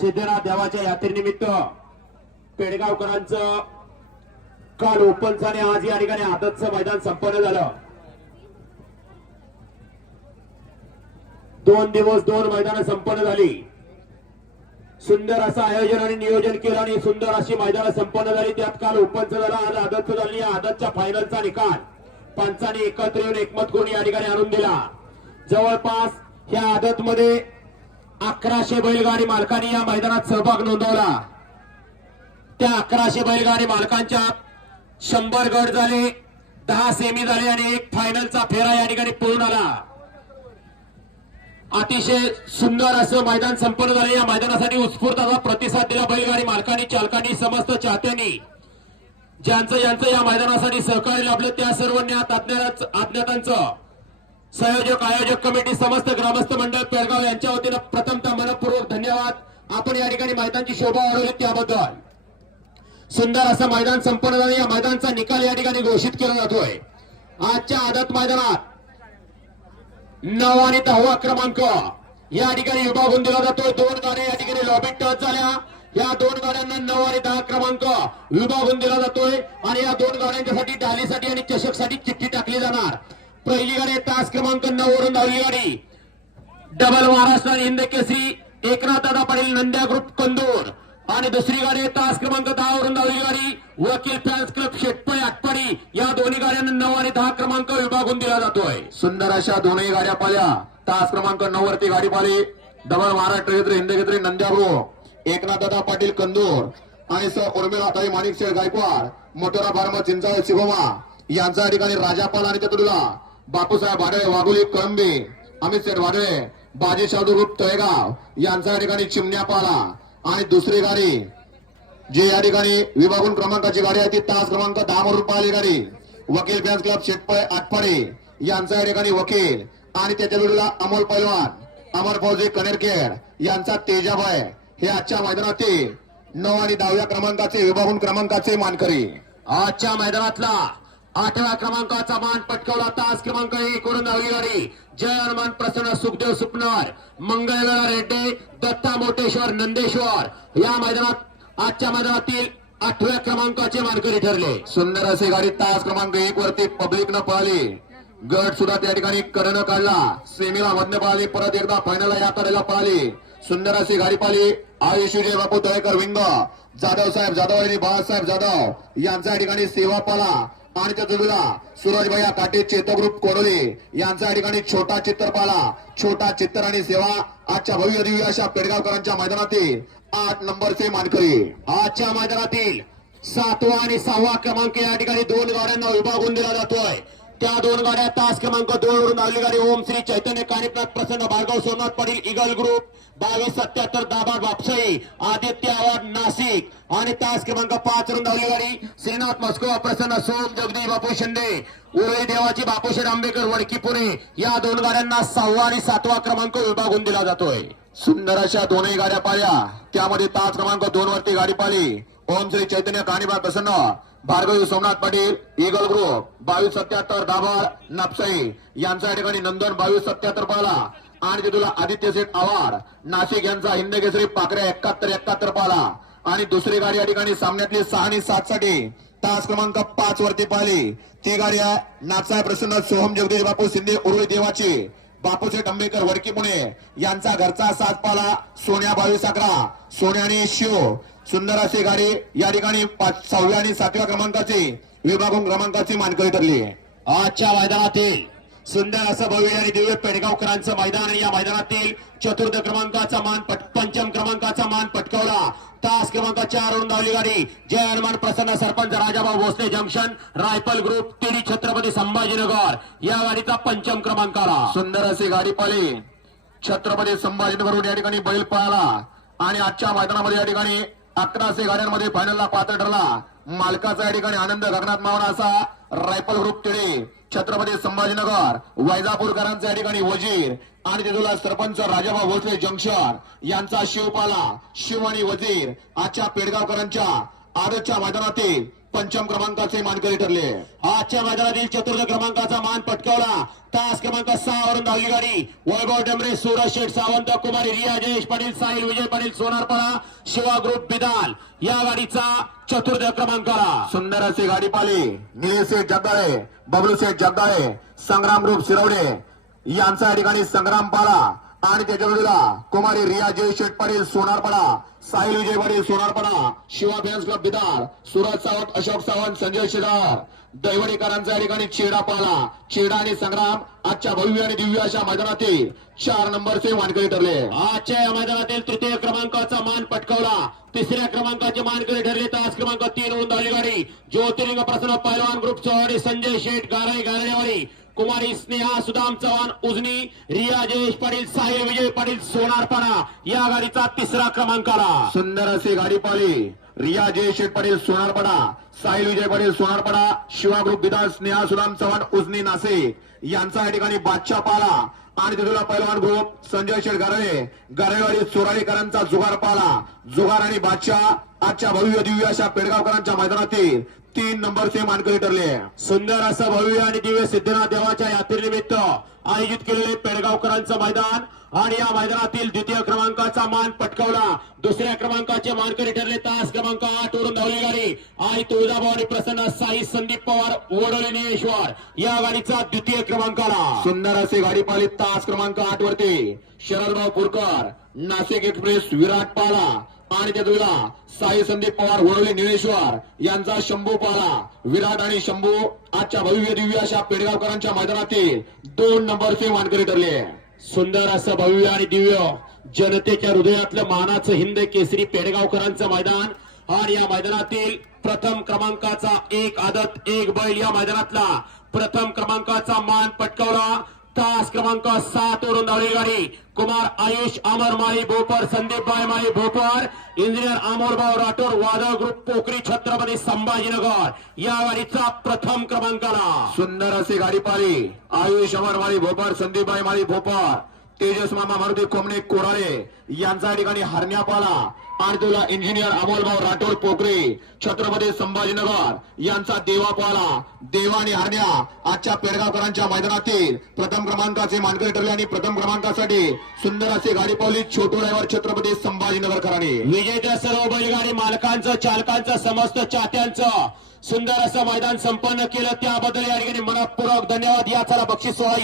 सिद्धनाथ देवाच्या यात्रेनिमित्त पेडगावकरांचं काल ओपनचं आणि आज या ठिकाणी आदतचं मैदान संपन्न झालं. दोन दिवस दोन मैदानं संपन्न झाली. सुंदर असं आयोजन आणि नियोजन केलं आणि सुंदर अशी मैदानं संपन्न झाली. त्यात काल ओपनचं झालं आज आदतचं झालं या आदतच्या फायनलचा निकाल. पंचाने एकत्र येऊन एकमत करून या ठिकाणी आणून दिला. जवळपास ह्या आदत मध्ये अकराशे बैलगाडी मालकांनी या मैदानात सहभाग नोंदवला. त्या अकराशे बैलगाडी मालकांच्या शंभर गट झाले दहा सेमी झाले आणि एक फायनलचा फेरा या ठिकाणी पूर्ण आला. अतिशय सुंदर असं मैदान संपन्न झाले. या मैदानासाठी उत्स्फूर्त असा प्रतिसाद दिला बैलगाडी मालकांनी चालकांनी समस्त चाहत्यांनी. ज्यांचं ज्यांचं या मैदानासाठी सहकार्य लाभलं त्या सर्व ज्ञात अज्ञातांचं संयोजक आयोजक कमिटी समस्त ग्रामस्थ मंडळ पेडगाव यांच्या वतीनं प्रथमतः मनपूर्वक धन्यवाद. आपण या ठिकाणी मैदानची शोभा वाढवली त्याबद्दल. सुंदर असं मैदान संपन्न झालं. या मैदानचा निकाल या ठिकाणी घोषित केला जातोय. आजच्या आदत मैदानात नऊ आणि दहावा क्रमांक. या ठिकाणी विभागून दिला जातोय. दोन गाड्या या ठिकाणी लॉबी टच झाल्या. या दोन गाड्यांना नऊ आणि दहा क्रमांक विभागून दिला जातोय. आणि या दोन गाड्यांच्यासाठी डालीसाठी आणि चषकसाठी चिठ्ठी टाकली जाणार. पहिली गाडी आहे तास क्रमांक नऊ वरून दहावी गाडी. Double Maharashtra Hind Kesari Eknath Dada Patil Nandya group कंदूर. आणि दुसरी गाडी आहे तास क्रमांक दहा वरून दहावी गाडी वकील फॅन्स क्लब शेटपळी आटपाडी. या दोन्ही गाड्यांना नऊ आणि दहा क्रमांक विभागून दिला जातोय. सुंदर अशा दोनही गाड्या पाल्या. तास क्रमांक नऊ वरती गाडी पाली. डबल महाराष्ट्र क्षेत्र हिंद क्षेत्री नंद्या ग्रुप. एकनाथ दादा पाटील कंदूर. आणि सर उर्मिला ताई माणिक शेठ गायकवाड. मोटोरा फार्मा चिंचा शिवमा यांच्या ठिकाणी राजापाल आणि चतुर्ला बापूसाहेब भाडळे वाघुली कळंबे अमित शेठ भाडळे बाजी शाहू तळेगाव यांचा या ठिकाणी चिमण्या पाला. आणि दुसरी गाडी जी या ठिकाणी विभागून क्रमांकाची गाडी आहे ती तास क्रमांक दहा वरून पाहिली गाडी. वकील फॅन्स क्लब शेटपळे आटपाडे यांचा या ठिकाणी वकील. आणि त्याच्या विरुद्ध अमोल पैलवान अमर फौजी कनेरखेड यांचा तेजाभाय हे आजच्या मैदानातील नऊ आणि दहाव्या क्रमांकाचे विभागून क्रमांकाचे मानकरी. आजच्या मैदानातला आठव्या क्रमांकाचा मान पटकावला तास क्रमांक एक वरून गाडी जय हनुमान प्रसन्न सुखदेव सुपनर मंगळवेळा रेड्डे दत्ता मोटेश्वर नंदेश्वर. या मैदानात आजच्या मैदानातील आठव्या क्रमांकाचे मानकरी ठरले. सुंदर असे गाडी तास क्रमांक एक वरती पब्लिक न पाहिली. गट सुद्धा त्या ठिकाणी करणं काढला. सेमीला मधनं पाहिली परत एकदा फायनलला या कडेला पाहिली. सुंदर अशी गाडी पाहिली. आयुष्य बापू तळेकर विंग. जाधव साहेब जाधव आणि बाळासाहेब जाधव यांच्या या ठिकाणी सेवा पाला. आणि त्या जोडीला काटे चेतग्रुप कोडोले यांचा या ठिकाणी छोटा चित्रपाला छोटा चित्र आणि सेवा आजच्या भव्य दिव्य अशा पेडगावकरांच्या मैदानातील आठ नंबरचे मानकरी. आजच्या मैदानातील सातवा आणि सहावा क्रमांक या ठिकाणी दोन गाड्यांना विभागून दिला जातोय. त्या दोन गाड्या तास क्रमांक दोन वरून गाडी. ओम श्री चैतन्य कानिपनाथ प्रसन्न भार्गव सोमनाथ पाटील इगल ग्रुप बावीस सत्याहत्तर दाबाड बापसाई आदित्य आवाड नाशिक. आणि तास क्रमांक पाच वरून धावली गाडी. श्रीनाथ मस्को प्रसन्न सोम जगदीश बापू शिंदे उरळी देवाची बापूशेर आंबेकर वडकी पुणे. या दोन गाड्यांना सहावा आणि सातवा क्रमांक विभागून दिला जातोय. सुंदर अशा दोनही गाड्या पाळल्या त्यामध्ये तास क्रमांक दोन वरती गाडी पाळली ओम श्री चैतन्य काणीबा प्रसन्न. भार्गवी सोमनाथ पाटील इगल ग्रुप बावीस सत्याहत्तर दाभाळ नापसाई. यांचा या ठिकाणी नंदन बावीस सत्याहत्तर पाला. आणि तिथूला आदित्य सेठ आव्हाड नाशिक यांचा हिंद केसरी पाकऱ्या एकाहत्तर एकाहत्तर पाला. आणि दुसरी गाडी या ठिकाणी सामन्यातली सहा आणि सात साठी तास क्रमांक पाच वरती पाहिली. ती गाडी आहे नाथसाहेब प्रसन्न सोहम जगदीश बापू शिंदे उरुळी देवाची. बापूचे डंबेकर वडकी पुणे यांचा घरचा सातपाला सोन्या बावीस अकरा सोन्याने आणि शिव. सुंदर अशी गाडी या ठिकाणी पाच सहाव्या आणि सातव्या क्रमांकाची विभागून क्रमांकाची मानकरी ठरली. आजच्या मैदानातील सुंदर असं भव्य आणि दिव्य पेडगावकरांचं मैदान आणि या मैदानातील चतुर्थ क्रमांकाचा मान पट पंचम क्रमांकाचा मान पटकावला. तास क्रमांक चार वरून धावली गाडी जय हनुमान प्रसन्न sarpanch Rajabhau Bhosale junction rifle group Tidi Chhatrapati Sambhajinagar. या गाडीचा पंचम क्रमांक आला सुंदर अशी गाडी पाली छत्रपती संभाजीनगरहून या ठिकाणी बैल पळाला. आणि आजच्या मैदानामध्ये या ठिकाणी अकराशे गाड्यांमध्ये फायनलला पात्र ठरला. मालकाचा या ठिकाणी आनंद गगनात मावना असा रायफल ग्रुप तिडे छत्रपती संभाजीनगर वैजापूरकरांचा या ठिकाणी वजीर आणि तिथूला सरपंच राजाभाऊ भोसले जंक्शन यांचा शिवपाला शिव आणि वजीर आजच्या पेडगावकरांच्या आजच्या मैदानातील पंचम क्रमांकाचे मानकरी ठरले. आजच्या मैदानातील चतुर्थ क्रमांकाचा मान पटकावला. तास क्रमांक सहा वरून धावली गाडी. वैभव डमरे सूरज शेठ सावंत कुमारी रिया जयेश पाटील साहिल विजय पाटील सोनारपाडा शिवा ग्रुप बिदाल या गाडीचा चतुर्थ क्रमांकाला. सुंदर असे गाडी पाली. निलेश शेठ जगदाळे बबलू शेठ जगदाळे संग्राम रूप शिरवडे. यांचा या ठिकाणी संग्राम पाला. आणि त्याच्या बाजूला कुमारी रिया जयेश शेठ पाटील सोनारपाडा. साहिल विजय पाटील सोनारपणा शिवा फॅन्स क्लब बिदार सुरज सावंत अशोक सावंत संजय शेदार दैवडीकरांचा या ठिकाणी चेडा पाला चेडा आणि संग्राम आजच्या भव्य आणि दिव्य अशा मैदानातील चार नंबरचे मानकरी ठरले. आजच्या या मैदानातील तृतीय क्रमांकाचा मान पटकवला. तिसऱ्या क्रमांकाचे मानकरी ठरले तास क्रमांक तीन वरून धावली गाडी. ज्योतिर्लिंग प्रसन्न पैलवान ग्रुप चौहाडी संजय शेठ गाराई गारडेवाडी. कुमारी स्नेहा सुदाम चव्हाण उजनी रिया जयेश पाटील साहेब विजय पाटील सोनारपाडा या गाडीचा तिसरा क्रमांक आला. सुंदर असे गाडी पाळी. रिया जयेश पाटील सोनारपाडा साहिल विजय पाटील सोनारपाडा शिवा ग्रुप विधान स्नेहा सुदाम चव्हाण उजनी नाशिक. यांचा या ठिकाणी बादशाह पाला. आणि तिथला पैलवान ग्रुप संजय शेठ गरवे गरवेवाडी चोराळीकरांचा जुगार पाला. जुगार आणि बादशाह आजच्या भव्य दिव्य अशा पेडगावकरांच्या मैदानातील तीन नंबरचे मानकरी ठरले. सुंदर असं भव्य आणि दिव्य सिद्धनाथ देवाच्या यात्रेनिमित्त आयोजित केलेले पेडगावकरांचं मैदान आणि या मैदानातील द्वितीय दुसऱ्या क्रमांकाचे मानकरी ठरले. तास क्रमांक आठ वरून धावली गाडी. आई तुळजाभवानी प्रसन्न साई संदीप पवार वडोली निळेश्वर. या गाडीचा द्वितीय क्रमांकाला. सुंदर असे गाडी पाली तास क्रमांक आठ वरती. शरदराव पुरकर नाशिक एक्सप्रेस विराट पाला आणि त्या साई संदीप पवार वडोली निळेश्वर. यांचा शंभू पाला. विराट आणि शंभू आजच्या भव्य दिव्य अशा पेडगावकरांच्या मैदानातील दोन नंबरचे मानकरी ठरले. सुंदर असं भव्य आणि दिव्य जनतेच्या हृदयातलं मानाचं हिंद केसरी पेडगावकरांचं मैदान. आणि या मैदानातील प्रथम क्रमांकाचा एक आदत एक बैल या मैदानातला प्रथम क्रमांकाचा मान पटकावला. तास क्रमांक सात वरून धावली गाडी कुमार आयुष अमर माळी भोपर संदीप बाय माळी भोपर इंजिनियर अमोलभाऊ राठोड वादळ ग्रुप पोखरी छत्रपती संभाजीनगर. या गाडीचा प्रथम क्रमांकाला. सुंदर असे गाडी पाली आयुष अमर माळी भोपाळ संदीपबाई माळी भोपर. तेजस मामा मारुती कोमणे कोराळे यांचा ठिकाणी हरण्यापाला. आणि तुला इंजिनियर अमोलभाऊ राठोड पोकरे छत्रपती संभाजीनगर यांचा देवापाला. देवा आणि हरण्या आजच्या पेडगावकरांच्या मैदानातील प्रथम क्रमांकाचे मानकरी ठरले आणि प्रथम क्रमांकासाठी सुंदर असे गाडी पावली छोटू ड्रायव्हर छत्रपती संभाजीनगरकरांनी. विजेत्या सर्व बैलगाडी मालकांचं चालकांचं समस्त चात्यांचं सुंदर असं मैदान संपन्न केलं. त्याबद्दल या ठिकाणी मनपूर्वक धन्यवाद. या चला बक्षीस सोहळा